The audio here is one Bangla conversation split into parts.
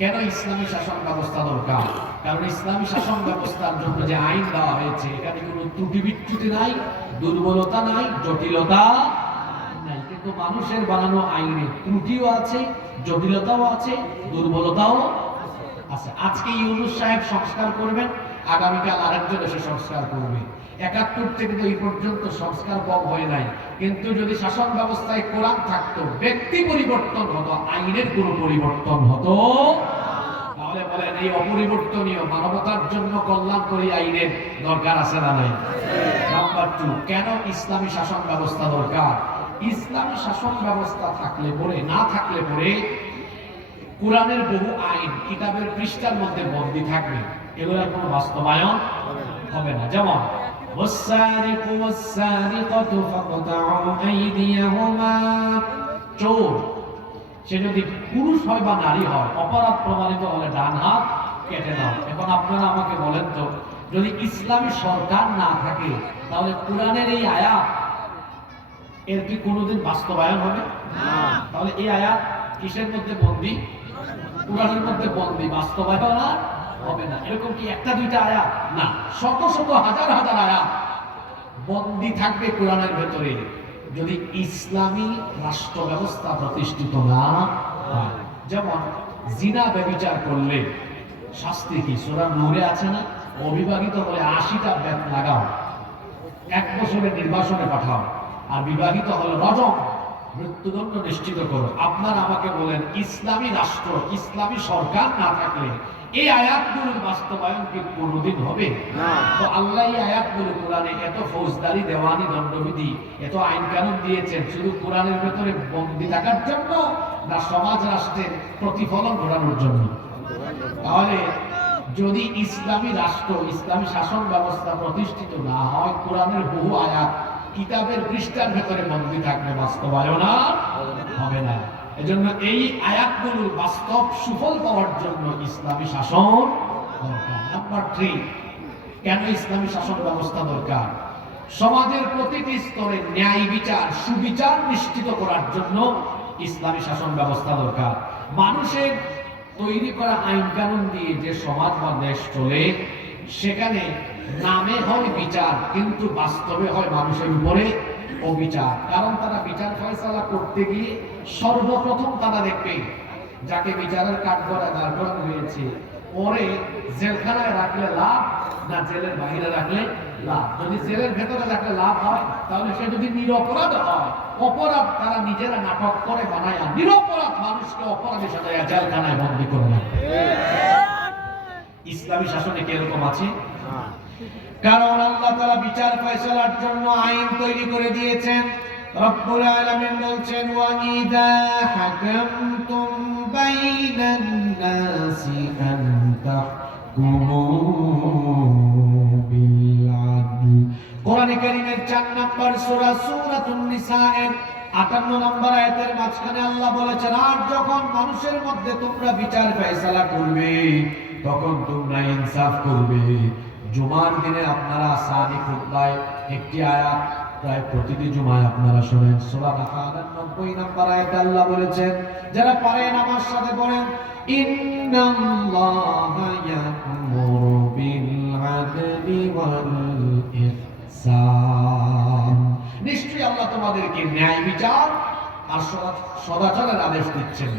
কেন ইসলামী শাসন ব্যবস্থা দরকার? কারণ ইসলামী শাসন ব্যবস্থার জন্য যে আইন দেওয়া হয়েছে এখানে কোনো ত্রুটি বিচ্যুতি নাই, দুর্বলতা নাই, জটিলতা নাই। কিন্তু মানুষের বানানো আইনে ত্রুটিও আছে, জটিলতাও আছে, দুর্বলতাও আছে। আজকে ইউনূস সাহেব সংস্কার করবেন, আগামীকাল আরেকজন এসে সংস্কার করবে। ৭১ থেকে তো এই পর্যন্ত সংস্কার কম হয় নাই। কিন্তু যদি শাসন ব্যবস্থায় কোরআন থাকতো, ব্যক্তি পরিবর্তন হতো, আইনের কোনো পরিবর্তন হতো। তাহলে বলেন এই অপরিবর্তনীয় মানবতার জন্য কল্যাণকরী আইনের দরকার আছে না নাই? নাম্বার 2, কেন ইসলামী শাসন ব্যবস্থা দরকার? ইসলামী শাসন ব্যবস্থা থাকলে পরে, না থাকলে পরে কোরআনের বহু আইন কিতাবের পৃষ্ঠার মধ্যে বন্দী থাকবে, এগুলোর কোনো বাস্তবায়ন হবে না। যেমন চোর, সে যদি পুরুষ হয় বা নারী হয়, অপরাধ প্রমাণিত হলে ডান হাত কেটে দাও। এখন আপনারা আমাকে বলেন তো, যদি ইসলামী সরকার না থাকে তাহলে কোরআনের এই আয়াত এর কি কোনোদিন বাস্তবায়ন হবে? তাহলে এই আয়াত কিসের মধ্যে বন্দী? কোরআনের মধ্যে বন্দী, বাস্তবায়ন হবে না। এরকম কি একটা দুইটা আয়াত না, শত শত হাজার হাজার আয়াত বন্দী থাকবে কোরআনের ভেতরে যদি ইসলামী রাষ্ট্র ব্যবস্থা প্রতিষ্ঠিত না হয়। যেমন জিনা ব্যভিচার করলে শাস্তি কি? সূরা নূরে আছে না, অবিবাহিত হলে ৮০টা বেত লাগাও, ১ বছরের নির্বাসনে পাঠাও, আর বিবাহিত হলে রজম, মৃত্যুদণ্ড নিশ্চিত করো। আপনারা আমাকে বলেন, ইসলামী রাষ্ট্র, ইসলামী সরকার না থাকলে এই আয়াতগুলোর বাস্তবায়ন কি কোনোদিন হবে? তো আল্লাহ এই আয়াতগুলো কোরআনে এত ফৌজদারি, দেওয়ানি, দণ্ডবিধি, এত আইন কানুন দিয়েছেন শুধু কোরআনের ভেতরে বন্দী থাকার জন্য, না সমাজ রাষ্ট্রের প্রতিফলন ঘটানোর জন্য? তাহলে যদি ইসলামী রাষ্ট্র, ইসলামী শাসন ব্যবস্থা প্রতিষ্ঠিত না হয়, কোরআনের বহু আয়াত কিতাবের পৃষ্ঠার ভেতরে বন্দী থাকবে, বাস্তবায়ন হবে না। এজন্য এই আয়াতগুলোর বাস্তব সুফল পাওয়ার জন্য ইসলামী শাসন দরকার। নাম্বার 3, কেন ইসলামী শাসন ব্যবস্থা দরকার? সমাজের প্রতিটি স্তরে ন্যায় বিচার, সুবিচার নিশ্চিত করার জন্য ইসলামী শাসন ব্যবস্থা দরকার। মানুষের তৈরি করা আইন কানুন দিয়ে যে সমাজ বা দেশ চলে, সেখানে নামে হয় বিচার, কিন্তু বাস্তবে হয় মানুষের উপরে অবিচার। কারণ তারা বিচার ফয়সালা করতে গিয়ে সর্বপ্রথম তারা দেখবে যাকে বিচারের কাঠগড়ায় দাঁড় করানো হয়েছে, ওরে জেলখানায় রাখলে লাভ না জেলের বাইরে রাখলে লাভ? যদি জেলের ভেতরে রাখলে লাভ হয়, তাহলে সে যদি নিরপরাধ হয়, অপরাধ তারা নিজেরা নাটক করে বানায়, নিরপরাধ মানুষকে অপরাধী সাজায় জেলখানায় বন্দী করে রাখে। ইসলামী শাসনে কি এরকম আছে? কারণ আল্লাহ তাআলা বিচার ফয়সালার জন্য আইন তৈরি করে দিয়েছেন। রব্বুল আলামিন বলছেন, ওয়া ইযা হাকামতুম বাইনান নাসি আন তাহকুমু বিল আদল। কোরআনে কারীমের 4 নম্বর সূরা সূরাতুন নিসা এর ৫৮ নম্বর আয়াতের মাঝখানে আল্লাহ বলেছেন, আর যখন মানুষের মধ্যে তোমরা বিচার ফয়সালা করবে, তখন তোমরা ইনসাফ করবে। জুমার দিনে আপনারা সানি খুতবায় একটি আয়াত প্রায় প্রতিটি জুমায় আপনারা শুনেন, সূরা নাহলের ৯০ নম্বর আয়াতে আল্লাহ বলেছেন, যারা পারেন আমার সাথে পড়েন, ইন্নাল্লাহা ইয়া'মুরু বিল আদলি ওয়াল ইহসান। নিশ্চয়ই আল্লাহ তোমাদেরকে ন্যায় বিচার আর সদাচরের আদেশ দিচ্ছেন।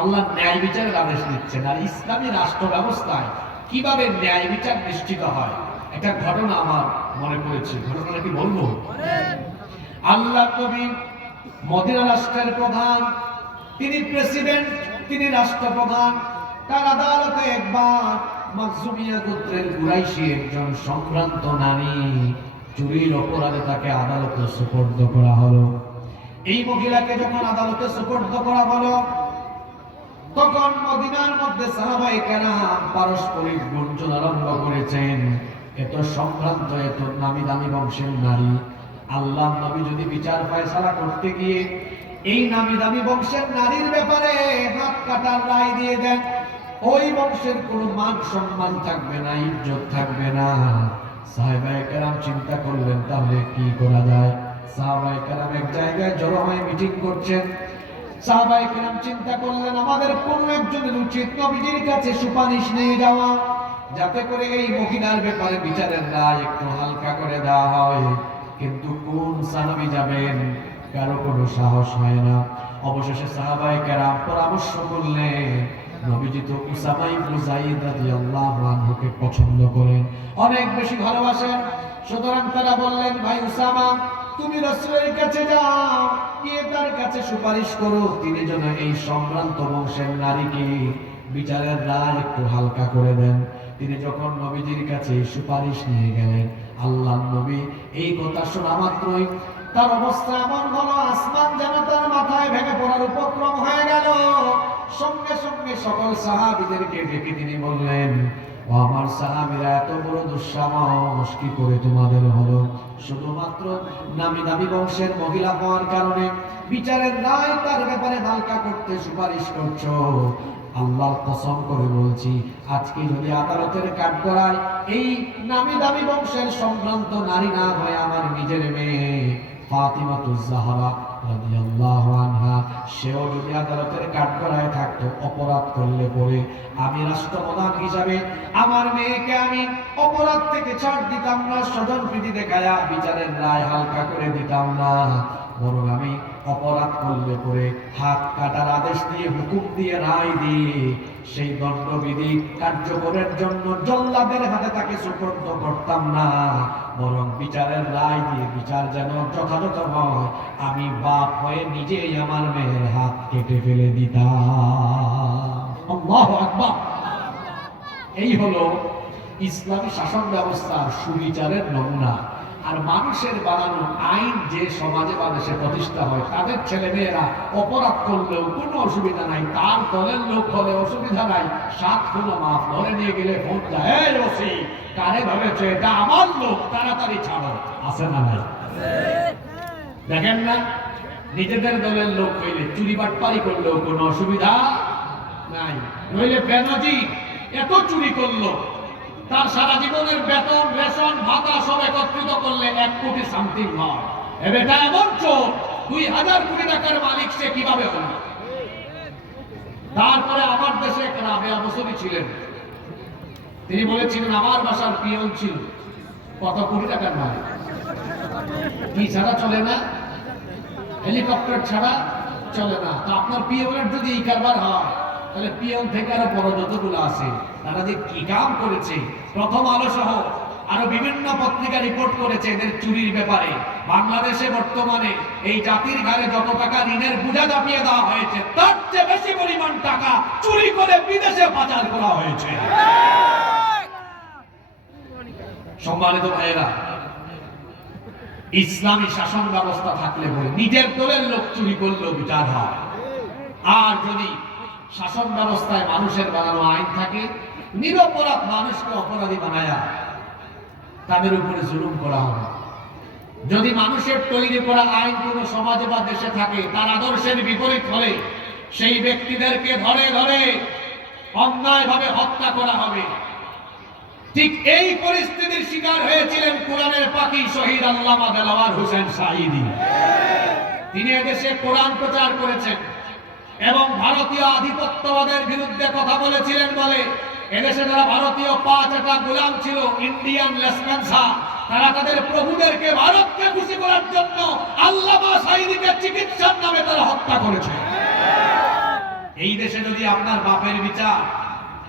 আল্লাহ ন্যায় বিচারের আদেশ দিচ্ছেন। আর ইসলামী রাষ্ট্র ব্যবস্থায় কিভাবে ন্যায় বিচার নিশ্চিত হয়, একটা ঘটনা আমার মনে পড়েছে। ঘটনাটা কি বলবো? আল্লাহ নবী মদিনা রাষ্ট্রের প্রধান, তিনি প্রেসিডেন্ট, তিনি রাষ্ট্রপ্রধান। তার আদালতে একবার মাখজুমিয়া গোত্রের কুরাইশি একজন সম্ভ্রান্ত নারী চুরির অপরাধে তাকে আদালতে সুপর্দ করা হলো। এই মহিলাকে যখন আদালতে সুপর্দ করা হলো, তখন মদিনার মধ্যে সাহাবায়ে কেরাম পারস্পরিক গুঞ্জন আরম্ভ করেছেন, এত সম্ভ্রান্ত, এত নামি দামি বংশের নারী, আল্লাহ নবী যদি বিচার ফয়সালা করতে গিয়ে এই নামি দামি বংশের নারীর ব্যাপারে হাত কাটার রায় দিয়ে দেন, ওই বংশের কোনো মান সম্মান থাকবে না, ইজ্জত থাকবে না। সাহাবায়ে কেরাম চিন্তা করলেন, তাহলে কি করা যায়? সাহাবায়ে কেরাম এক জায়গায় জড়ো হয়ে মিটিং করছেন। সাহাবায়ে কেরাম চিন্তা করলেন আমাদের কোন একজনের উচিত নবীজির কাছে সুপারিশ নিয়ে যাওয়া, যাতে করে এই মহিলার ব্যাপারে বিচারের রায় একটু হালকা করে দেওয়া হয়। কিন্তু কোন সাহাবী যাবেন? কারো কোনো সাহস হয় না। অবশেষে সাহাবায়ে কেরাম পরামর্শ করলেন, নবীজি তো উসামা ইবনে যায়েদ রাদিয়াল্লাহু আনহুকে পছন্দ করেন, অনেক বেশি ভালোবাসেন। সুতরাং তারা বললেন, ভাই উসামা, তুমি রাসূলের কাছে যাও, গিয়ে তার কাছে সুপারিশ করো তিনি যেন এই সম্ভ্রান্ত বংশের নারীকে বিচারের রায় একটু হালকা করে দেন। তিনি যখন নবীজির কাছে সুপারিশ নিয়ে গেলেন, আল্লাহর নবী এই কথা শোনা মাত্রই তার অবস্থা এমন হলো, আসমান যেন তার মাথায় ভেঙে পড়ার উপক্রম হয়ে গেল। সঙ্গে সঙ্গে সকল সাহাবীদেরকে ডেকে তিনি বললেন, ও আমার সাহাবীরা, এত বড় দুঃসাহস কি করে তোমাদের হলো? শুধুমাত্র নামি দামি বংশের মহিলা হওয়ার কারণে বিচারের রায় তার ব্যাপারে হালকা করতে সুপারিশ করছো? আল্লাহর কসম করে বলছি, আজকে যদি আদালতের কাঠগড়ায় এই নামি দামি বংশের সম্ভ্রান্ত নারী না হয়ে আমার নিজের মেয়ে ফাতিমাতুজ জাহরা রাদিয়াল্লাহু আনহা সেও যদি আদালতের কাঠগড়ায় থাকতো, অপরাধ করলে পরে আমি রাষ্ট্রপ্রধান হিসাবে আমার মেয়েকে আমি অপরাধ থেকে ছাড় দিতাম না, স্বজনপ্রীতি দেখায়া বিচারের রায় হালকা করে দিতাম না, বরং আমি অপরাধ করলে পরে হাত কাটার আদেশ দিয়ে, হুকুম দিয়ে, রায় দিয়ে সেই দণ্ডবিধি কার্যকরের জন্য জল্লাদের হাতে তাকে সুপর্দ করতাম না, বরং বিচারের রায় দিয়ে বিচার যেন যথাযথ হয়, আমি বাপ হয়ে নিজেই আমার মেয়ের হাত কেটে ফেলে দিতাম। আল্লাহু আকবার। এই হলো ইসলামী শাসন ব্যবস্থার সুবিচারের নমুনা। আর মানুষের বানানো আইন যে সমাজে বা দেশে প্রতিষ্ঠা হয়, তাদের ছেলে মেয়েরা অপরাধ করলেও কোনো অসুবিধা নাই, তার দলের লোক হলে অসুবিধা নাই, 7 খুনো মাফ, ধরে নিয়ে গেলে ফোন যায়, এই ওসি কারে ধরেছে, এটা আমার লোক, তাড়াতাড়ি ছাড়ো। আছে না নাই? দেখেন না, নিজেদের দলের লোক হইলে চুরি বাটপারি করলেও কোনো অসুবিধা নাই। নইলে বেনজি এত চুরি করলো, তার সারা জীবনের বেতন, রেশন, ভাতা সব একত্রিত করলে 1 কোটি সামথিং হয়। এটা এমন চোর, 2000 কোটি টাকার মালিক সে কিভাবে হল? তারপরে আমার দেশে এক রাবেয়া বসরি ছিলেন, তিনি বলেছিলেন আমার বাসার পিয়ন ছিল কত কোটি টাকার মালিক। কি ছাড়া চলে না? হেলিকপ্টার ছাড়া চলে না। তো আপনার পিয়নের যদি এই কারবার হয়, তাহলে পিয়ন থেকে আরো বড় যতগুলো আছে তারা যে কি কাম করেছে, প্রথম আলো সহ আরো বিভিন্ন পত্রিকা রিপোর্ট করেছে এদের চুরির ব্যাপারে। বাংলাদেশে বর্তমানে এই জাতির ঘাড়ে যত টাকা ঋণের বোঝা চাপিয়ে দেওয়া হয়েছে, তার চেয়ে বেশি পরিমাণ টাকা চুরি করে বিদেশে পাচার করা হয়েছে। সম্মানিত ভাইয়েরা, ইসলামী শাসন ব্যবস্থা থাকলে বলে নিজের দলের লোক চুরি করলেও বিচার হয়। আর যদি শাসন ব্যবস্থায় মানুষের বানানো আইন থাকে, নিরপরাধ মানুষকে অপরাধী বানায়া তাদের উপরে জুলুম করা হবে। যদি মানুষের তৈরি করা আইন কোন সমাজে বা দেশে থাকে, তার আদর্শের বিপরীত হলে সেই ব্যক্তিদেরকে ধরে ধরে অন্যায়ভাবে হত্যা করা হবে। ঠিক এই পরিস্থিতির শিকার হয়েছিলেন কোরআনের পাখি শহীদ আল্লামা দেলাওয়ার হোসেন সাঈদী। তিনি এদেশে কোরআন প্রচার করেছেন এবং ভারতীয় আধিপত্যবাদের বিরুদ্ধে কথা বলেছিলেন বলে এদেশে যারা ভারতীয় 5টা গোলাম ছিল, ইন্ডিয়ান লেসপেন্সা, তারা তাদের প্রভুদেরকে ভারতকে খুশি করার জন্য আল্লামা সাঈদীকে চিকিৎসার নামে তারা হত্যা করেছে। এই দেশে যদি আপনার বাপের বিচার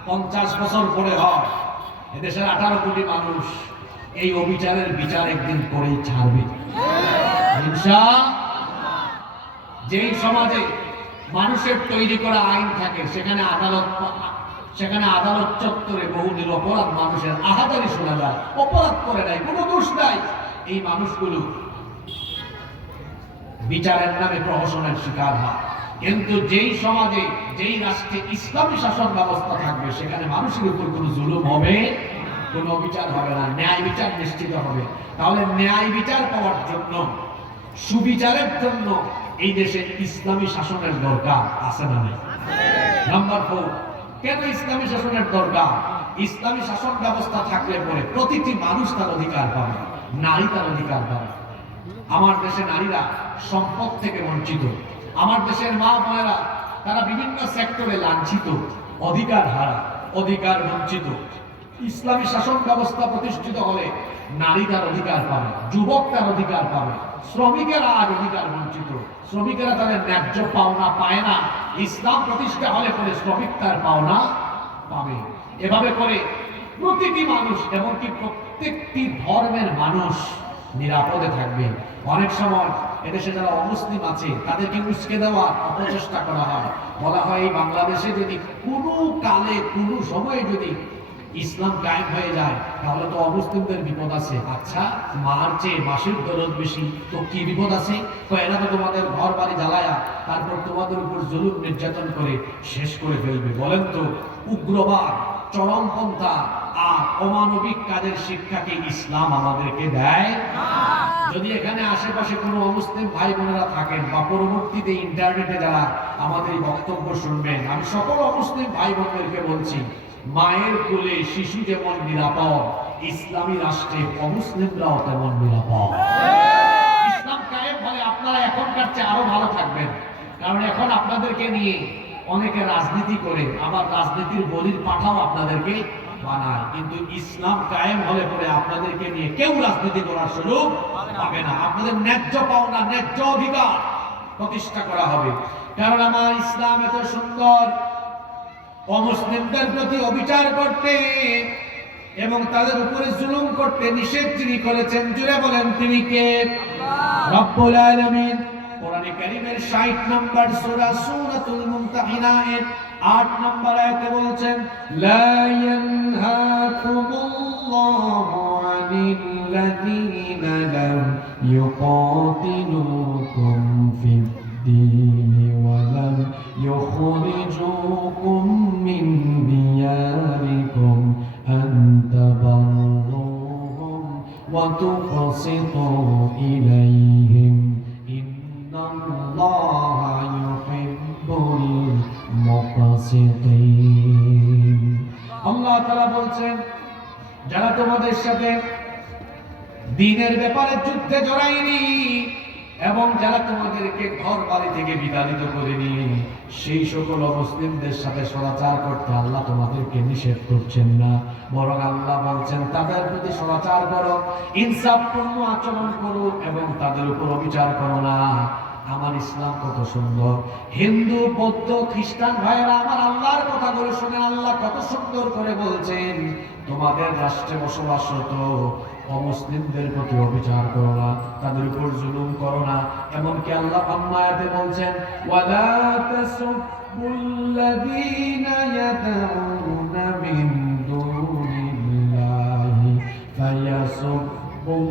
50 বছর পরে হয়, এদেশের 18 কোটি মানুষ এই অবিচারের বিচার একদিন করেই ছাড়বে ইনশাআল্লাহ। যেই সমাজে মানুষের তৈরি করা আইন থাকে, সেখানে আদালত চত্বরে বহু নিরপরাধ মানুষের আহাজারি শোনা যায়, অপরাধ করে নাই, কোনো দোষ নাই, এই মানুষগুলো বিচারের নামে প্রহসনের শিকার হয়। কিন্তু যেই সমাজে, যেই রাষ্ট্রে ইসলামী শাসন ব্যবস্থা থাকবে, সেখানে মানুষের উপর কোনো জুলুম হবে, কোনো বিচার হবে না, ন্যায় বিচার নিশ্চিত হবে। তাহলে ন্যায় বিচার পাওয়ার জন্য, সুবিচারের জন্য এই দেশে ইসলামী শাসনের দরকার আছে না নাই? নাম্বার 4, কেন ইসলামী শাসনের দরকার? ইসলামী শাসন ব্যবস্থা থাকলে পরে প্রতিটি মানুষ তার অধিকার পাবে, নারী তার অধিকার পাবে। আমার দেশে নারীরা সম্পদ থেকে বঞ্চিত, আমার দেশের মা বোনেরা তারা বিভিন্ন সেক্টরে লাঞ্ছিত, অধিকার হারা, অধিকার বঞ্চিত। ইসলামী শাসন ব্যবস্থা প্রতিষ্ঠিত হলে নারী তার অধিকার পাবে, যুবক তার অধিকার পাবে, শ্রমিকেরা আজ অধিকার বঞ্চিত, শ্রমিকেরা তাদের ন্যায্য পাওনা পায় না। ইসলাম প্রতিষ্ঠা হলে পরে শ্রমিক তার পাওনা পাবে। এভাবে করে প্রতিটি মানুষ, এমনকি প্রত্যেকটি ধর্মের মানুষ নিরাপদে থাকবে। অনেক সময় এদেশে যারা অমুসলিম আছে তাদেরকে উস্কে দেওয়ার অপচেষ্টা করা হয়। বলা হয় এই বাংলাদেশে যদি কোনো কালে কোনো সময়ে যদি ইসলাম কায়েম হয়ে যায় তাহলে তো অমুসলিমদের বিপদ আছে। আচ্ছা, মার চেয়ে মাসির দরদ বেশি, তো কি বিপদ আছে? তো এরা তো তোমাদের ঘর বাড়ি জ্বালায়া তারপর তোমাদের উপর জুলুম নির্যাতন করে শেষ করে ফেলবে। বলেন তো, উগ্রবাদ, চরমপন্থা আর অমানবিক কাজের শিক্ষাকে ইসলাম আমাদেরকে দেয়? যদি এখানে আশেপাশে কোনো অমুসলিম ভাই বোনেরা থাকেন বা পরবর্তীতে ইন্টারনেটে যারা আমাদের বক্তব্য শুনবেন, আমি সকল অমুসলিম ভাই বোনদেরকে বলছি, মায়ের কোলে শিশু যেমন নিরাপদ, ইসলামী রাষ্ট্রে অমুসলিমরাও তেমন নিরাপদ। ইসলাম কায়েম হলে আপনারা এখনকার চেয়ে আরো ভালো থাকবেন, কারণ এখন আপনাদেরকে নিয়ে অনেকে রাজনীতি করে, আবার রাজনীতির বলির পাঠাও আপনাদেরকে বানায়। কিন্তু ইসলাম কায়েম হলে পরে আপনাদেরকে নিয়ে কেউ রাজনীতি করার সুযোগ পাবে না। আপনাদের ন্যায্য পাওনা, ন্যায্য অধিকার প্রতিষ্ঠা করা হবে। কারণ আমার ইসলাম এত সুন্দর, অমুসলিমদের প্রতি অবিচার করতে এবং তাদের উপরে জুলুম করতে নিষেধ যিনি করেছেন, জুড়ে বলেন তিনি কে? রব্বুল আলামিন কোরআনে কারীমের 60 নম্বর সূরা সূরাতুল মুমতাহিনা এর 8 নম্বর আয়াতে বলছেন, লা ইয়ানহাকুমুল্লাহু আনিল্লাযীনা লাম ইউকাতিলুকুম ফিদ-দীনি ওয়া লাম ইউখরিজুকুম মিন দিয়ারিকুম আন তাবাররুহুম ওয়া তুকসিতু ইলাইহিম ইন্নাল্লাহা ইউহিব্বুল মুকসিতিন। আল্লাহ তাআলা বলছেন, যারা তোমাদের সাথে দ্বীনের ব্যাপারে যুদ্ধে জড়ায়নি এবং যারা তোমাদেরকে ঘর বাড়ি থেকে বিতাড়িত করেনি, সেই সকল অমুসলিমদের সাথে সদাচার করতে আল্লাহ তোমাদেরকে নিষেধ করছেন না, বরং আল্লাহ বলছেন তাদের প্রতি সদাচার করো, ইনসাফপূর্ণ আচরণ করো এবং তাদের উপর অবিচার করো না। আমার ইসলাম কত সুন্দর! হিন্দু, বৌদ্ধ, খ্রিস্টান ভাইয়েরা আমার আল্লাহর কথাগুলো শুনে আল্লাহ কত সুন্দর করে বলছেন, তোমাদের রাষ্ট্রে বসবাসরত অমুসলিমদের প্রতি অবিচার করো না, তাদের উপর জুলুম করো না। এমনকি আল্লাহ অন্য আয়াতে বলছেন, ওয়ালা তাসুবুল্লাযীনা ইয়াদউনা মিন দুনিল্লাহি ফায়াসুবুল্লাহা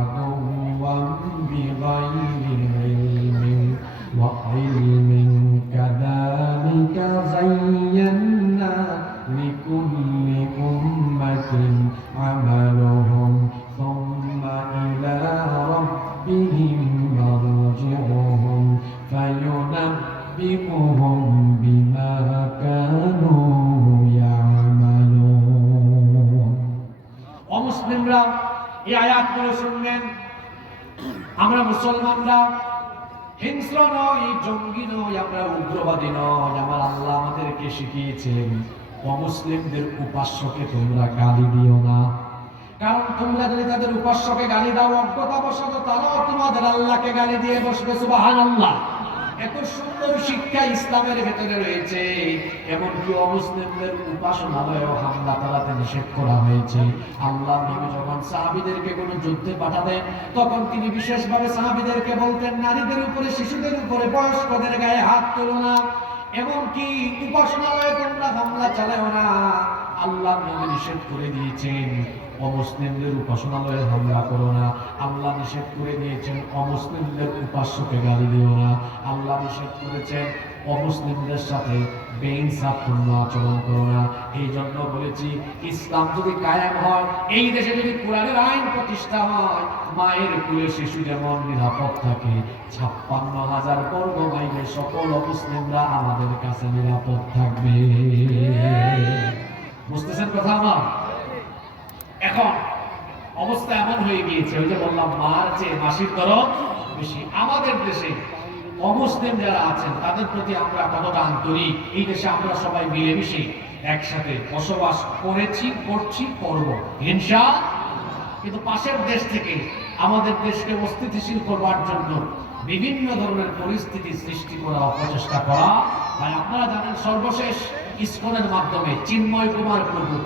আদুওয়ান বিগাইরি ইলমিন ওয়া ইলমিন কাযালিকা যায়্যানা লিকুল্লি উম্মাতিন আমালুহুম সুম্মা ইলা রাব্বিহিম মারজিউহুম ফায়ুনাব্বিউহুম বিমা কানু ইয়ামালুন। অমুসলিমরা এই আয়াতগুলো শুনবেন, আমরা মুসলমানরা হিংস্র নই, জঙ্গি নই, আমরা উগ্রবাদী নই। আমার আল্লাহ আমাদেরকে শিখিয়েছেন, অমুসলিমদের উপাস্যকে তোমরা গালি দিও না, কারণ তোমরা যদি তাদের উপাস্যকে গালি দাও অজ্ঞতাবশত তারাও তোমাদের আল্লাহকে গালি দিয়ে বসবে। সুবহানাল্লাহ! এত সুন্দর শিক্ষা ইসলামের ভেতরে রয়েছে। এমনকি অমুসলিমদের উপাসনালয়েও হামলা চালাতে নিষেধ করা হয়েছে। আল্লাহ নবী যখন সাহাবীদেরকে কোনো যুদ্ধে পাঠাতেন তখন তিনি বিশেষভাবে সাহাবীদেরকে বলতেন, নারীদের উপরে, শিশুদের উপরে, বয়স্কদের গায়ে হাত তোলো না, এমনকি উপাসনালয়ে তোমরা হামলা চালাও না। আল্লাহ নবী নিষেধ করে দিয়েছেন অমুসলিমদের উপাসনালয়ে হামলা করো না। আল্লাহ নিষেধ করে দিয়েছেন অমুসলিমদের উপাস্যকে গালি দিও না। আল্লাহ নিষেধ করেছেন অমুসলিমদের সাথে বেইনসাফপূর্ণ আচরণ করো না। এই জন্য বলেছি, ইসলাম যদি কায়েম হয়, এই দেশে যদি কোরআনের আইন প্রতিষ্ঠা হয়, মায়ের কোলে শিশু যেমন নিরাপদ থাকে, ৫৬,০০০ বর্গ মাইলে সকল অমুসলিমরা আমাদের কাছে নিরাপদ থাকবে। বুঝতেছেন কথা আমার? এখন অবস্থা এমন হয়ে গিয়েছে, ওই যে বললাম মার চেয়ে মাসির দরদ বেশি। আমাদের দেশে অমুসলিম যারা আছেন তাদের প্রতি আমরা কতটা আন্তরিক, এই দেশে আমরা সবাই মিলেমিশে একসাথে বসবাস করেছি, করছি, করব ইনশাআল্লাহ। কিন্তু পাশের দেশ থেকে আমাদের দেশকে অস্থিতিশীল করবার জন্য বিভিন্ন ধরনের পরিস্থিতি সৃষ্টি করা, অপচেষ্টা করা। ভাই আপনারা জানেন সর্বশেষ ইসকনের মাধ্যমে চিন্ময় কুমার প্রভু,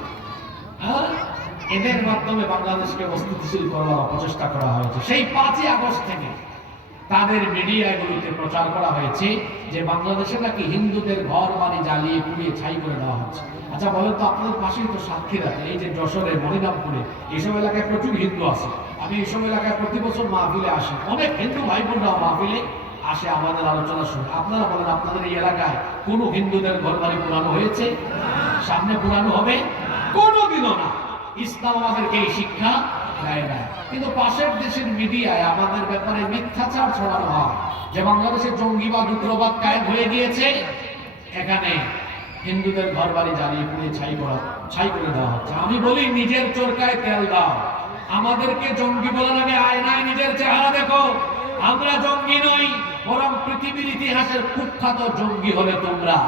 এদের মাধ্যমে বাংলাদেশকে অস্থিতিশীল করার অপচেষ্টা করা হয়েছে। সেই 5ই আগস্ট থেকে তাদের মিডিয়াগুলোতে প্রচার করা হয়েছে যে বাংলাদেশে নাকি হিন্দুদের ঘর বাড়ি জ্বালিয়ে পুড়িয়ে ছাই করে দেওয়া হচ্ছে। আচ্ছা বলেন তো, আপনাদের পাশেই তো সাতক্ষীরাতে, এই যে যশোরে, মনিরামপুরে, এইসব এলাকায় প্রচুর হিন্দু আছে। আমি এইসব এলাকায় প্রতি বছর মাহফিলে আসি, অনেক হিন্দু ভাই বোনরাও মাহফিলে আসে, আমাদের আলোচনা শুনে। আপনারা বলেন, আপনাদের এই এলাকায় কোনো হিন্দুদের ঘর বাড়ি পুরানো হয়েছে? সামনে পুরানো হবে? কোনোদিনও না। ইসলাম আমাদেরকে এই শিক্ষা দেয় না। কিন্তু পাশের দেশের মিডিয়ায় আমাদের ব্যাপারে মিথ্যাচার ছড়ানো হয় যে বাংলাদেশে জঙ্গিবাদ, উগ্রবাদ কায়েম হয়ে গিয়েছে, এখানে হিন্দুদের ঘর বাড়ি জ্বালিয়ে পুড়িয়ে ছাই করে দেওয়া হচ্ছে। আমি বলি, নিজের চরকায় তেল দাও। আমাদেরকে জঙ্গি বলার আগে আয়নায় নিজের চেহারা দেখো। আমরা জঙ্গি নই, বরং পৃথিবীর ইতিহাসের কুখ্যাত জঙ্গি হলে তোমরা।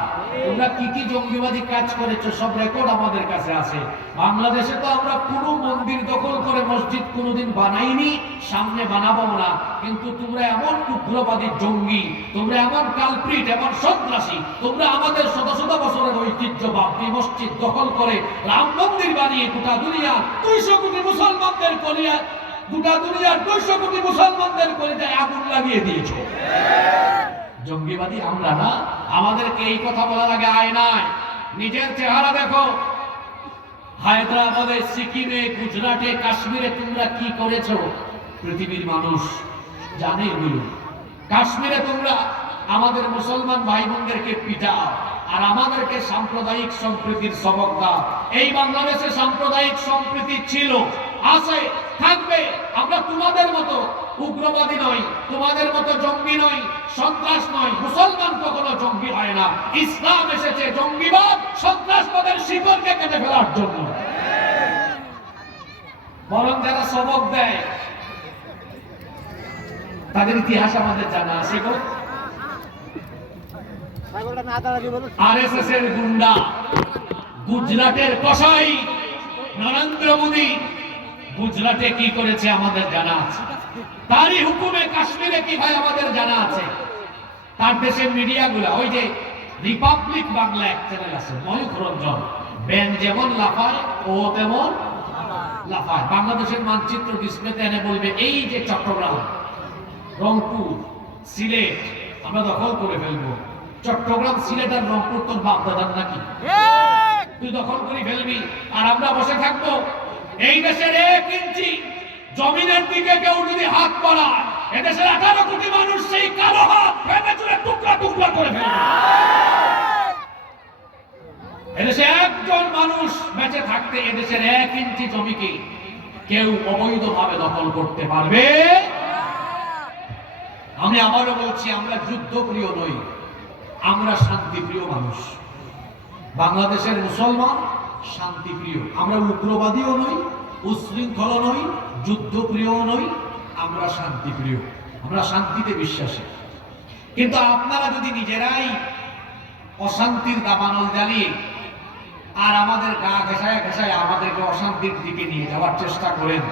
তোমরা কি কি জঙ্গিবাদী কাজ করেছো সব রেকর্ড আমাদের কাছে আছে। বাংলাদেশে তো আমরা কোনো মন্দির দখল করে মসজিদ কোনোদিন বানাইনি, সামনে বানাবো না। কিন্তু তোমরা এমন উগ্রবাদী জঙ্গি, তোমরা এমন কালপ্রিট, এমন সন্ত্রাসী, তোমরা আমাদের শত শত বছরের ঐতিহ্য বাবরি মসজিদ দখল করে রাম মন্দির বানিয়ে গোটা দুনিয়া 200 কোটি মুসলমানদের কলিয়া, গোটা দুনিয়ার 200 কোটি মুসলমানদের কলিজায় আগুন লাগিয়ে দিয়েছো। জঙ্গিবাদী আমরা না। আমাদেরকে এই কথা বলার আগে আয়নায় নিজের চেহারা দেখো। হায়দ্রাবাদে, সিকিমে, গুজরাটে, কাশ্মীরে তোমরা কি করেছো পৃথিবীর মানুষ জানে এগুলো। কাশ্মীরে তোমরা আমাদের মুসলমান ভাই বোনদেরকে পিটাও আর আমাদেরকে সাম্প্রদায়িক সম্প্রীতির সবক দাও। এই বাংলাদেশে সাম্প্রদায়িক সম্প্রীতি ছিল, আছে, থাকবে। আমরা তোমাদের মতো উগ্রবাদী নই, তোমাদের মতো জঙ্গি নই, সন্ত্রাস নয়। মুসলমান কখনো জঙ্গি হয় না। ইসলাম এসেছে জঙ্গিবাদ, সন্ত্রাসবাদের শিকড়কে কেটে ফেলার জন্য। বরং যারা সবক দেয় তাদের ইতিহাস আমাদের জানা আছে। আরএসএস এর গুন্ডা, গুজরাটের কসাই নরেন্দ্র মোদী গুজরাটে কি করেছে আমাদের জানা আছে। তারই হুকুমে কাশ্মীরে কি হয় আমাদের জানা আছে। তার দেশের মিডিয়াগুলো, ওই যে রিপাবলিক বাংলা এক চ্যানেল আছে, ময়ূখ রঞ্জন, ব্যাং যেমন লাফায় ও তেমন লাফায়। বাংলাদেশের মানচিত্র ডিসপ্লেতে এনে বলবে, এই যে চট্টগ্রাম, রংপুর, সিলেট আমরা দখল করে ফেলবো। চট্টগ্রাম, সিলেট আর রংপুর তোর বাপ দাদার নাকি? তুই দখল করে ফেলবি আর আমরা বসে থাকবো? এই দেশের 1 ইঞ্চি জমিনের দিকে কেউ যদি হাত বাড়ায়, এদেশের 18 কোটি মানুষ সেই কালো হাত ভেঙে চুরে টুকরা টুকরা করে ফেলবে। এদেশে একজন মানুষ বেঁচে থাকতে এদেশের 1 ইঞ্চি জমিকে কেউ অবৈধভাবে দখল করতে পারবে? আমি আবারও বলছি, আমরা যুদ্ধপ্রিয় নই, আমরা শান্তিপ্রিয় মানুষ। বাংলাদেশের মুসলমান শান্তিপ্রিয়। আমরা উগ্রবাদীও নই, উশৃঙ্খল নই, যুদ্ধপ্রিয় নই, আমরা শান্তিপ্রিয়। আমরা শান্তিতে বিশ্বাসী। কিন্তু আপনারা যদি নিজেরাই অশান্তির দাবানল জ্বালিয়ে আর আমাদের গা ঘেঁষায় ঘেঁষায় আমাদেরকে অশান্তির দিকে নিয়ে যাওয়ার চেষ্টা করেন,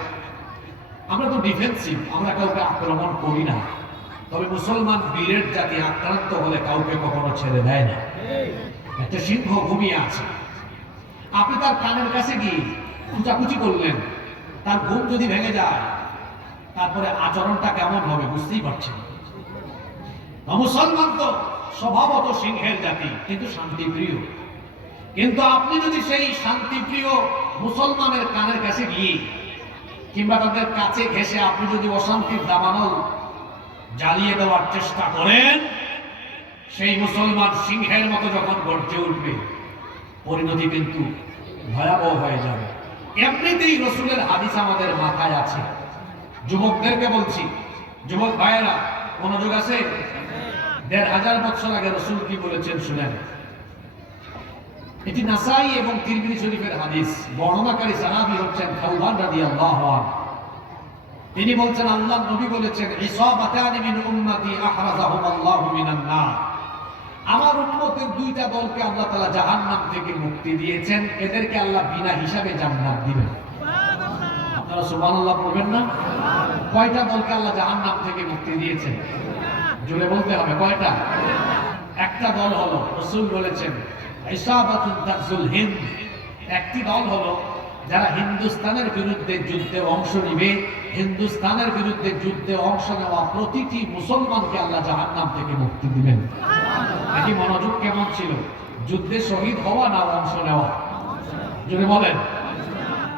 আমরা তো ডিফেন্সিভ, আমরা কাউকে আক্রমণ করি না। তবে মুসলমান বীরের জাতি আক্রান্ত হলে কাউকে কখনো ছেড়ে দেয় না। একটা সিংহ ঘুমিয়ে আছে, আপনি তার কানের কাছে গিয়ে কুচাকুচি করলেন, তার ঘুম যদি ভেঙে যায় তারপরে আচরণটা কেমন হবে বুঝতেই পারছেন। মুসলমান তো স্বভাবত সিংহের জাতি, কিন্তু শান্তিপ্রিয়। কিন্তু আপনি যদি সেই শান্তিপ্রিয় মুসলমানের কানের কাছে গিয়ে কিংবা তাদের কাছে ঘেঁষে আপনি যদি অশান্তির দাবানল জ্বালিয়ে দেওয়ার চেষ্টা করেন, সেই মুসলমান সিংহের মতো যখন গর্জে উঠবে, পরিণতি কিন্তু ভয়াবহ হয়ে যাবে। এমনিতেই রসুলের হাদিস আমাদের মাথায় আছে। যুবকদেরকে বলছি, যুবক ভাইয়েরা মনোযোগ আছে। 1500 বছর আগে রসুল কি বলেছেন শুনেন। এটি নাসাই এবং তিরমিজি শরীফের হাদিস। বর্ণনাকারী সাহাবী হচ্ছেন খাউবান রাদিয়াল্লাহু আনহু। তিনি বলছেন, আল্লাহ নবী বলেছেন, ইসাবাতানি মিন উম্মতি আখরাজাহুমুল্লাহু মিনান নার। আমার উম্মতের দুইটা দলকে আল্লাহ তাআলা জাহান্নাম থেকে মুক্তি দিয়েছেন, এদেরকে আল্লাহ বিনা হিসাবে জান্নাত দিবেন। আপনারা সুবহানাল্লাহ বলবেন না? কয়টা দলকে আল্লাহ জাহান্নাম থেকে মুক্তি দিয়েছেন? জোরে বলতে হবে, কয়টা? একটা দল হলো, রাসূল বলেছেন, ইসাবাতুত তাকজুল হিন্দ। একটি দল হলো যারা হিন্দুস্তানের বিরুদ্ধে যুদ্ধে অংশ নিবে। হিন্দুস্তানের বিরুদ্ধে যুদ্ধে অংশ নেওয়া প্রতিটি মুসলমানকে আল্লাহ জাহান্নাম থেকে মুক্তি দিবেন। নাকি মনোযোগ কেমন ছিল? যুদ্ধে শহীদ হওয়া না অংশ নেওয়া? যদি বলেন,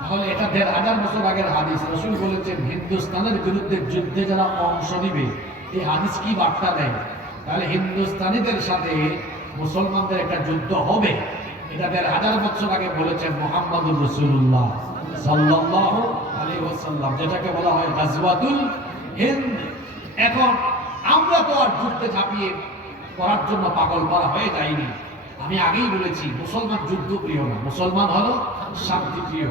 তাহলে এটা ১৫০০ বছর আগের হাদিস। রাসূল বলেছেন, হিন্দুস্তানের বিরুদ্ধে যুদ্ধে যারা অংশ নিবে, এই হাদিস কি বার্তা দেয়? তাহলে হিন্দুস্তানিদের সাথে মুসলমানদের একটা যুদ্ধ হবে। এটা ১৫০০ বছর আগে বলেছেন মুহাম্মদুর রাসূলুল্লাহ সাল্লাল্লাহু আলাইহি ওয়াসাল্লাম, যেটাকে বলা হয় গাজওয়াতুল হিন্দ। এখন আমরা তো আর যুদ্ধে ঝাঁপিয়ে করার জন্য পাগল করা হয়ে যায়নি। আমি আগেই বলেছি, মুসলমান যুদ্ধ প্রিয় না, মুসলমান হলো শান্তি প্রিয়।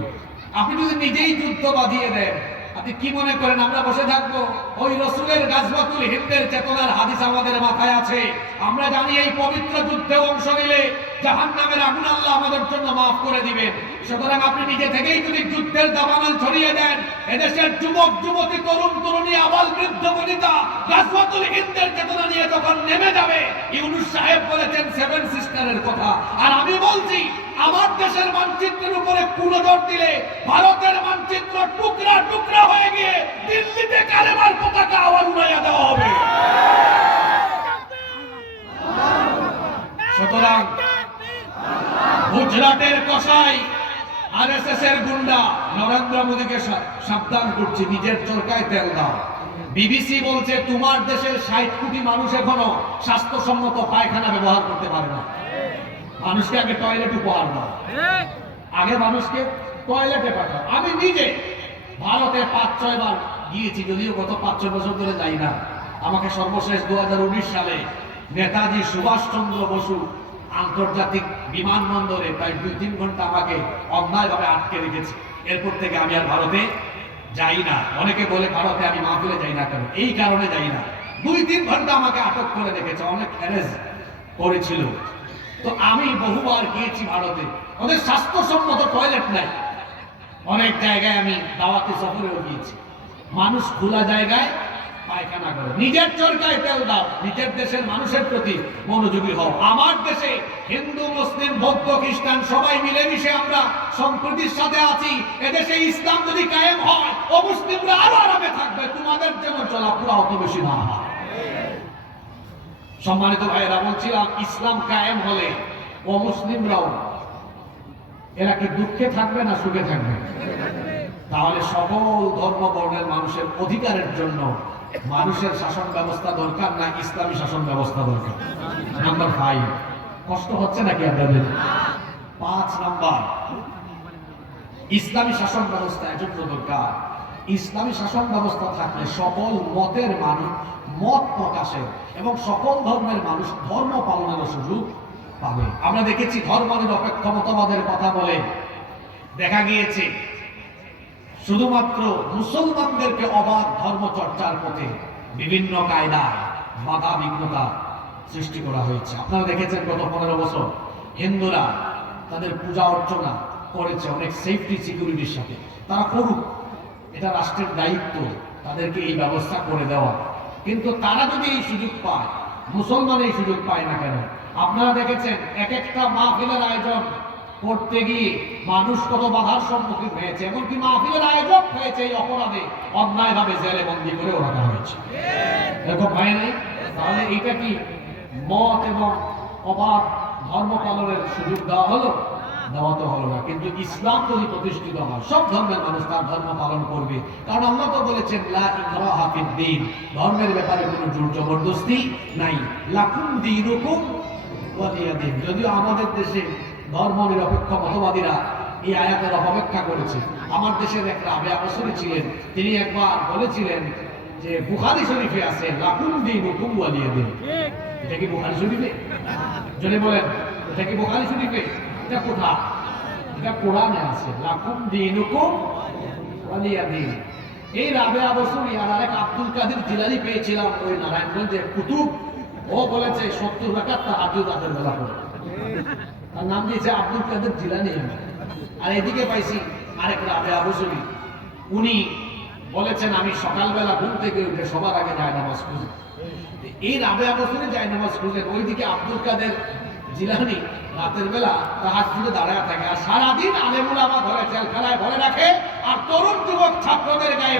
আপনি যদি নিজেই যুদ্ধ বাঁধিয়ে দেন, আপনি কি মনে করেন আমরা বসে থাকবো? ওই রাসূলের গাজওয়াতুল হিন্দের চেতনার হাদিস আমাদের মাথায় আছে। আমরা জানি এই পবিত্র যুদ্ধে অংশ নিলে জাহান্নামের আগুন আল্লাহ আমাদের জন্য মাফ করে দিবেন। সুতরাং আপনি নিজে থেকেই যদি যুদ্ধের দাবানল ছড়িয়ে দেন, এদেশের যুবক যুবতী, তরুণ তরুণী, আবাল বৃদ্ধ বনিতা গাজওয়াতুল হিন্দের চেতনা নিয়ে যখন নেমে যাবে, ইউনূস সাহেব বলেছেন 7 সিস্টারের কথা, আর আমি বলছি আমার দেশের মানচিত্রের উপরে কুনজর দিলে ভারতের মানচিত্র টুকরা টুকরা হয়ে গিয়ে দিল্লিতে কালেমার পতাকা আবার উড়াইয়া দেওয়া হবে। সুতরাং গুজরাটের কসাই, আরএসএস এর গুন্ডা নরেন্দ্র মোদীকে সাবধান করছি, নিজের চরকায় তেল দাও। বিবিসি বলছে তোমার দেশের ৬০ কোটি মানুষ এখনো স্বাস্থ্যসম্মত পায়খানা ব্যবহার করতে পারে না। মানুষকে আগে টয়লেট উপহার দাও, আগে মানুষকে টয়লেটে পাঠাও। আমি নিজে ভারতে ৫-৬ বার গিয়েছি, যদিও গত ৫-৬ বছর ধরে যাই না। আমাকে সর্বশেষ ২০১৯ সালে নেতাজি সুভাষচন্দ্র বসু আন্তর্জাতিক বিমানবন্দরে প্রায় ২-৩ ঘন্টা আমাকে অন্যায়ভাবে আটকে রেখেছে। এরপর থেকে আমি আর ভারতে যাই না। অনেকে বলে ভারতে আমি মাহফিলে যাই না কেন? এই কারণে যাই না, ২-৩ ঘন্টা আমাকে আটক করে রেখেছে, অনেক হ্যারেস করেছিল। তো আমি বহুবার গিয়েছি ভারতে, ওদের স্বাস্থ্যসম্মত টয়লেট নাই। অনেক জায়গায় আমি দাওয়াতি সফরেও গিয়েছি, মানুষ খোলা জায়গায় পায়খানা করে। নিজের চরকায় তেল দাও, নিজের দেশের মানুষের প্রতি মনোযোগী হও। আমার দেশে হিন্দু, মুসলিম, বৌদ্ধ, খ্রিস্টান সবাই মিলেমিশে আমরা সম্প্রীতির সাথে আছি। এদেশে ইসলাম যদি কায়েম হয়, অমুসলিমরা আরো আরামে থাকবে, তোমাদের যেন চলাফেরা অত বেশি না হয়। সম্মানিত ভাইয়েরা, বলছিলাম ইসলাম কায়েম হলে অমুসলিমরাও এরা কি দুঃখে থাকবে না সুখে থাকবে? তাহলে সকল ধর্ম বর্ণের মানুষের অধিকারের জন্য মানুষের শাসন ব্যবস্থা দরকার না ইসলামী শাসন ব্যবস্থা দরকার? নাম্বার 5, কষ্ট হচ্ছে নাকি আপনাদের? 5 নাম্বার, ইসলামী শাসন ব্যবস্থা এজন্য দরকার। ইসলামী শাসন ব্যবস্থা থাকলে সকল মতের মানুষ মত প্রকাশের এবং সকল ধর্মের মানুষ ধর্ম পালনের সুযোগ পাবে। আমরা দেখেছি ধর্মনিরপেক্ষ মতবাদের কথা বলে দেখা গিয়েছে শুধুমাত্র মুসলমানদেরকে অবাধ ধর্ম চর্চার পথে বিভিন্ন কায়দায় বাধা বিঘ্নতা সৃষ্টি করা হয়েছে। আপনারা দেখেছেন গত 15 বছর হিন্দুরা তাদের পূজা অর্চনা করেছে অনেক সেফটি সিকিউরিটির সাথে। তারা করুক, এটা রাষ্ট্রের দায়িত্ব তাদেরকে এই ব্যবস্থা করে দেওয়া। কিন্তু তারা যদি এই সুযোগ পায়, মুসলমান এই সুযোগ পায় না কেন? আপনারা দেখেছেন এক একটা মাহফিলের আয়োজন করতে গিয়ে মানুষ কত বাধার সম্মুখীন হয়েছে, এমনকি মাহফিলের আয়োজক হয়েছে এই অপরাধে অন্যায়ভাবে জেলে বন্দী করেও রাখা হয়েছে। এরকম হয় নাই? তাহলে এটা কি মত এবং অবাধ ধর্ম পালনের সুযোগ দেওয়া হলো? দেওয়া তো হলো না। কিন্তু ইসলাম যদি প্রতিষ্ঠিত হয়, সব ধর্মের মানুষ তার ধর্ম পালন করবে। কারণ আল্লাহ তো বলেছেন লা ইকরাহা ফিদ-দীন, ধর্মের ব্যাপারে কোনো জোর জবরদস্তি নাই। লাকুম দীনুকুম ওয়ালিয়া দীন। যদিও আমাদের দেশে ধর্ম নিরপেক্ষ মতবাদীরা এই আয়াতের অপেক্ষা করেছে। আমার দেশের এক রাবেয়া বসরি ছিলেন, তিনি একবার বলেছিলেন যে বুখারী শরীফে আছে লাকুম দীনুকুম ওয়ালিয়া দীন। এটা কি বুখারী শরীফে? যদি বলেন এটা কি বুখারী শরীফে? এটা কোথায়? এটা কোরআনে আছে, লাকুম দীনুকুম ওয়ালিয়া দীন। এই রাবেয়া বসুরি আর আরেক আব্দুল কাদের জিলানী পেয়েছিলাম ওই নারায়ণগঞ্জের কুতুব। ও বলেছে 70 রাকাত তাহাজ্জুদ রাতের বেলা পড়ে। তার নাম দিয়েছে আব্দুল কাদের জিলানী। আর এদিকে পাইছি আরেক রাবেয়া বসুরি, উনি বলেছেন আমি সকালবেলা ঘুম থেকে উঠে সবার আগে জায়নামাজ খুঁজি। এই রাবেয়া বসুরি জায়নামাজ খুঁজেন, ওইদিকে আব্দুল কাদের জিলানী রাতের বেলা তাহাজ্জুদে দাঁড়ায় থাকে। আর সারাদিন আলেমুল আমা ধরে জেলখানায় ভরে রাখে, আর তরুণ যুবক ছাত্রদের গায়ে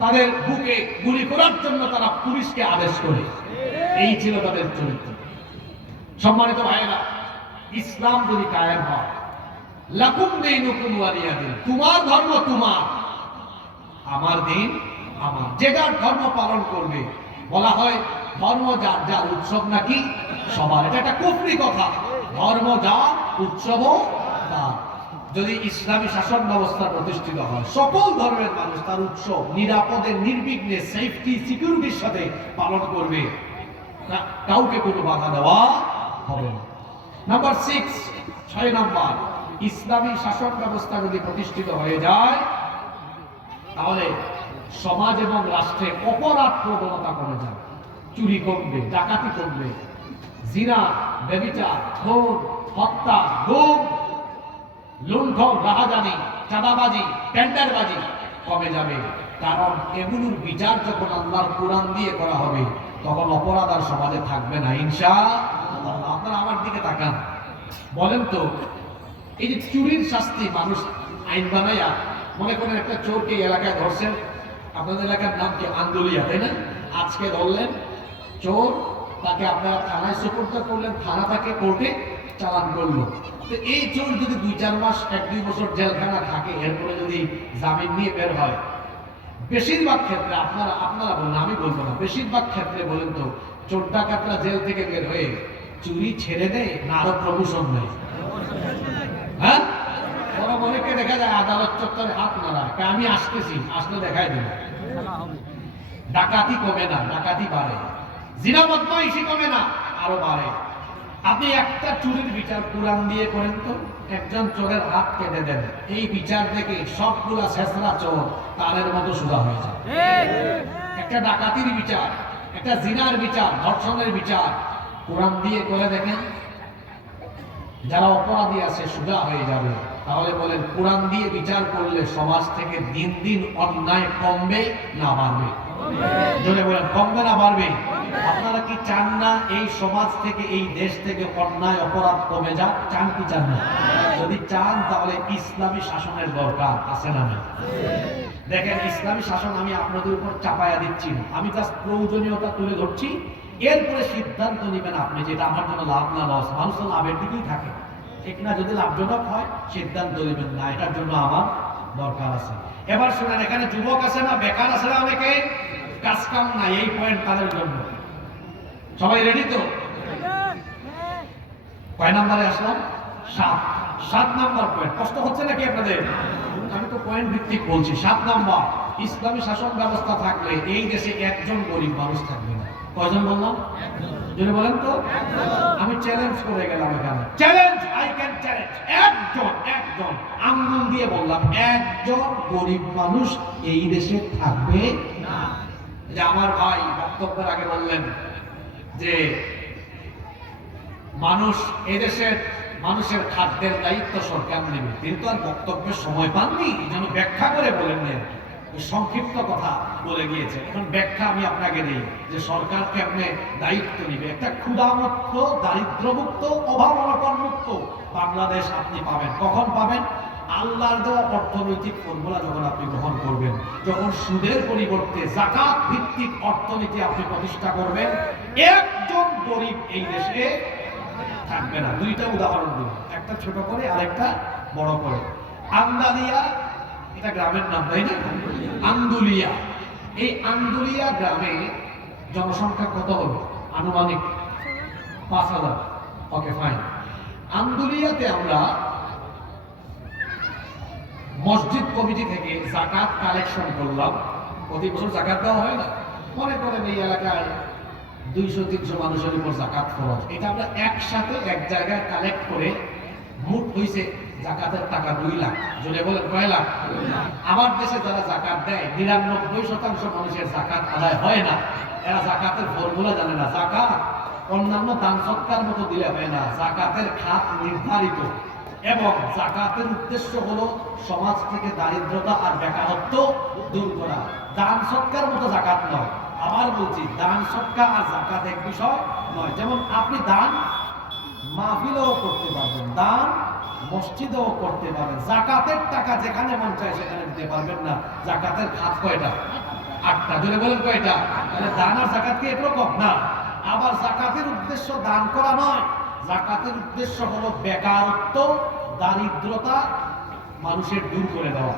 তাদের বুকে গুলি করার জন্য তারা পুলিশকে আদেশ করে। এই ছিল তাদের চরিত্র। সম্মানিত ভাইয়েরা, ইসলাম যদি কায়েম হয়, লাকুম দীনুকুম ওয়ালিয়া দিন, তোমার ধর্ম তোমার, আমার দিন আমার, যে যার ধর্ম পালন করবে। বলা হয় ধর্ম যার যার, উৎসব নাকি সবার। এটা একটা কুফরি কথা। ধর্ম যার, উৎসব তার। যদি ইসলামী শাসন ব্যবস্থা প্রতিষ্ঠিত হয়, সকল ধর্মের মানুষ তার উৎসব নিরাপদে নির্বিঘ্নে সেফটি সিকিউরিটির সাথে পালন করবে, কাউকে কোনো বাধা দেওয়া হবে না। নাম্বার 6, 6 নাম্বার, ইসলামী শাসন ব্যবস্থা যদি প্রতিষ্ঠিত হয়ে যায়, তাহলে সমাজ এবং রাষ্ট্রে অপরাধ প্রবণতা কমে যাবে। চুরি কমবে, ডাকাতি কমবে, জিনা, ব্যভিচার, খুন, হত্যা, গুম, লুণ্ঠন, রাহাজানি, চাঁদাবাজি, টেন্ডারবাজি কমে যাবে। কারণ এগুলোর বিচার যখন আল্লাহর কোরআন দিয়ে করা হবে, তখন অপরাধ আর সমাজে থাকবে না ইনশাআল্লাহ। আপনারা আমার দিকে তাকান, বলেন তো, এই যে চুরির শাস্তি মানুষ আইন বানাইয়া, মনে করেন একটা চোরকে এলাকায় ধরছেন, আপনাদের এলাকার নাম কি আন্দোলিয়া, তাই না? আজকে ধরলেন চোর, তাকে আপনারা থানায় সুপর্দ করলেন, থানা তাকে কোর্টে চালান করলো। তো এই চোর যদি 2-4 মাস 1-2 বছর জেলখানা থাকে, এরপরে যদি জামিন নিয়ে বের হয়, বেশিরভাগ ক্ষেত্রে আপনারা বলুন, আমি বলবো না, বেশিরভাগ ক্ষেত্রে বলেন তো, চোর ডাকাতরা জেল থেকে বের হয়ে চুরি ছেড়ে দেয় না আরো প্রমোশন নেয়? হ্যাঁ, অনেকে দেখা যায় আদালত চত্বরে হাত নাড়ায়, আমি আসতেছি, আসলে দেখাই দেব। ডাকাতি কমে না, ডাকাতি বাড়ে। জিনা বদমাইশি কমে না, আরো বাড়ে। আপনি একটা চুরির বিচার কোরআন দিয়ে করেন তো, একজন চোরের হাত কেটে দেন, এই বিচার থেকে সবগুলা শেষরা চোর তারের মতো সোজা হয়ে যায়। একটা ডাকাতির বিচার, একটা জিনার বিচার, ধর্ষণের বিচার কোরআন দিয়ে করে দেখেন, যারা অপরাধী আছে সোজা হয়ে যাবে। তাহলে বলেন, কোরআন দিয়ে বিচার করলে সমাজ থেকে দিন দিন অন্যায় কমবে না বাড়বে? জোরে বলেন, কমবে না বাড়বে? আপনারা কি চান না এই সমাজ থেকে, এই দেশ থেকে অন্যায় অপরাধ কমে যাক? চান কি চান না? যদি চান তাহলে ইসলামী শাসনের দরকার আছে না? দেখেন, ইসলামী শাসন আমি আপনাদের উপর চাপায়া দিচ্ছি না, আমি জাস্ট প্রয়োজনীয়তা তুলে ধরছি। এরপরে সিদ্ধান্ত নেবেন আপনি, যেটা আমার জন্য লাভ না লস। মানুষ তো লাভের দিকেই থাকে, ঠিক না? যদি লাভজনক হয় সিদ্ধান্ত নেবেন, না এটার জন্য আমার দরকার আছে। এবার শুনেন, এখানে যুবক আছে না, বেকার আছে না, অনেকে কাজ কাম নাই, এই পয়েন্ট তাদের জন্য। সবাই রেডি তো? কয় নাম্বারে আসলাম? 7 নাম্বার পয়েন্ট। কষ্ট হচ্ছে নাকি আপনাদের? আমি তো পয়েন্ট ভিত্তিক বলছি। 7 নাম্বার, ইসলামী শাসন ব্যবস্থা থাকলে এই দেশে একজন গরিব মানুষ থাকবে না। কয়জন বললাম? যদি বলেন তো। আমি চ্যালেঞ্জ করে গেলাম এখানে, চ্যালেঞ্জ, আই ক্যান চ্যালেঞ্জ, একজন আঙ্গুল দিয়ে বললাম, একজন গরিব মানুষ এই দেশে থাকবে না। যে আমার ভাই বক্তব্যের আগে বললেন যে মানুষ, এদেশের মানুষের খাদ্যের দায়িত্ব সরকার নেবে, কিন্তু আর বক্তব্যের সময় পাননি, এই জন্য ব্যাখ্যা করে বলেন না, সংক্ষিপ্ত কথা বলে গিয়েছে। এখন ব্যাখ্যা আমি আপনাকে দিই যে সরকার কেমনে দায়িত্ব নিবে। একটা ক্ষুধামুক্ত, দারিদ্র্যমুক্ত, অভাব অনটন মুক্ত বাংলাদেশ আপনি পাবেন। কখন পাবেন? আল্লাহর দেওয়া অর্থনৈতিক ফর্মুলা যখন আপনি গ্রহণ করবেন, যখন সুদের পরিবর্তে যাকাত ভিত্তিক অর্থনীতি আপনি প্রতিষ্ঠা করবেন, একজন গরিব এই দেশে থাকবে না। 2টা উদাহরণ দিন, একটা ছোট করে আরেকটা বড় করে। আন্দালিয়া, এটা গ্রামের নাম, তাই না? আন্দুলিয়া, এই আন্দুলিয়া গ্রামে জনসংখ্যা কত হবে? আনুমানিক 5000। ওকে, ফাইন। আন্দুলিয়াতে আমরা মসজিদ কমিটি থেকে যাকাত কালেকশন করলাম। প্রতি বছর যাকাত দেওয়া হয় না? মনে করেন এই এলাকায় 200-300 মানুষের উপর যাকাত খরচ। এটা আমরা একসাথে এক জায়গায় কালেক্ট করে মোট হয়েছে জাকাতের টাকা 2 লাখ। জোরে বলেন কয় লাখ? আমার দেশে যারা জাকাত দেয় 99% মানুষের জাকাত আদায় হয় না। এরা জাকাতের ফর্মুলা জানে না। জাকাত অন্যান্য দান সৎকার মতো দিলে হয় না। জাকাতের খাত নির্ধারিত এবং জাকাতের উদ্দেশ্য হলো সমাজ থেকে দারিদ্রতা আর বেকারত্ব দূর করা। দান সৎকার মতো জাকাত নয়। আবার বলছি, দান সৎকার আর জাকাত এক বিষয় নয়। যেমন আপনি দান মাহফিলেও করতে পারবেন, দান মসজিদেও করতে পারবেন। জাকাতের টাকা যেখানে মন চায় সেখানে দিতে পারবেন না। জাকাতের খাত কয়টা? 8টা। জোরে বলেন কয়টা? দান আর জাকাত কি একরকম না? আবার জাকাতের উদ্দেশ্য দান করা নয়। জাকাতের উদ্দেশ্য হলো বেকারত্ব, দারিদ্রতা মানুষের দূর করে দেওয়া।